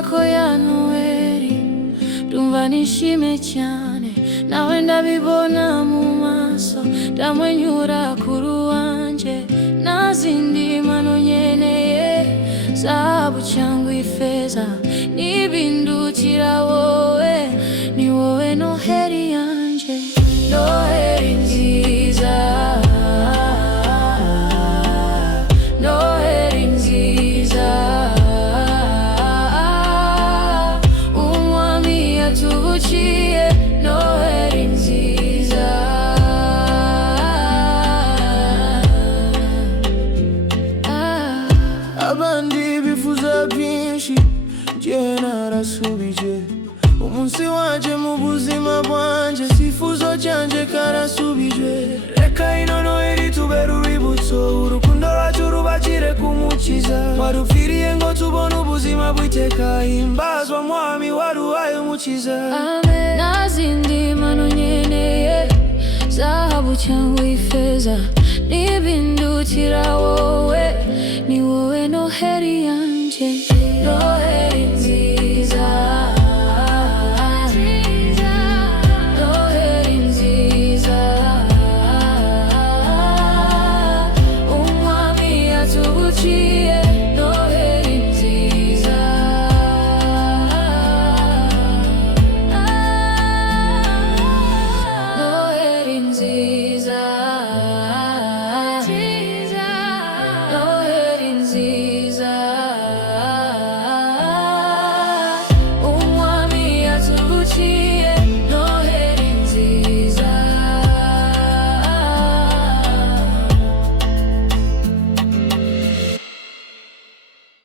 yako ya Noheri ndumva nishimye cyane, nawe ndabibona mu maso ndamwenyura kuri wanje. Nta zindi mpano nkeneye, zahabu cyangwa ifeza nibindukira wowe, ni wowe Noheri yanje. Noheri nziza, Noheri nziza, umwami yatuvukiye. Noheri nziza, abandi bifuza byinshi, njye narasubije. Umunsi wanje mu buzima bwanje, sifuzo cyanje karasubije. Reka ino Noheri tubere urwibutso, urukundo rwacu rubakire ku Mukiza. Warupfiriye ngo tubone ubuzima bw'iteka, himbazwa mwami waruhaye Umukiza. Amen. Nta zindi mpano nkeneye, zahabu cyangwa ifeza nibindukira wowe, ni wowe